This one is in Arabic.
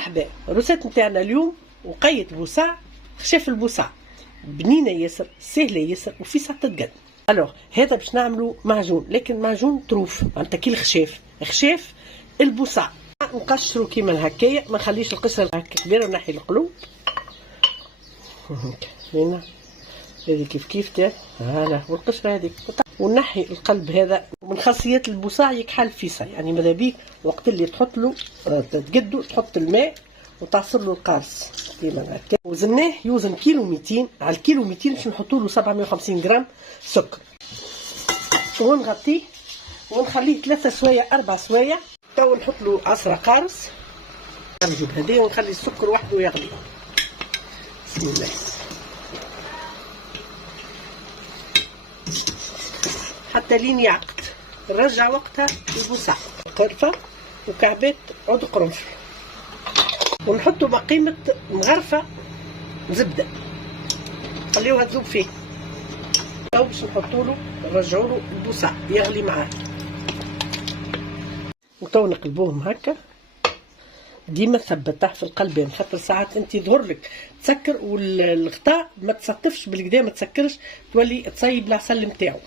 مرحبا، الروسات نتاعنا اليوم وقية بوسع، خشاف البوسع بنينة ياسر، سهلة ياسر، وفي ساعة تتقد. الوغ هذا باش نعملو معجون، لكن معجون طروف معناتها كي خشاف البوسع. نقشرو كيما هكايا، ما نخليش القشرة هكا كبيرة، ونحي القلوب هنا هذه كيف تاع هلا، والقشرة هذيك، ونحي القلب. هذا من خاصيات البوسع يكحل فيسا، يعني ماذا بيك وقت اللي تحط له تقدو تحط الماء وتعصر له القارص كيما هكا. وزناه يوزن كيلو 200، على الكيلو 200 باش نحطوا له 750 غرام سكر، ونغطيه ونخليه 3 سوايع 4 سوايع. تو نحط له عصره قارص، نجيب هذه ونخلي السكر وحده يغلي. بسم الله. حتى لين يعقد، نرجع وقتها البوسع، قرفه وكعبات عود قرنفل، ونحطوا بقيمة مغرفة زبدة خليوها تذوب فيه. تو باش نحطوا له نرجعوا له البوسع يغلي معاه، وتو نقلبوهم هكا. ديما ثبتها في القلبين، خاطر ساعات انت يظهر لك تسكر والغطاء ما تسطفش بالكدا، ما تسكرش، تولي تصيب العسل نتاعو.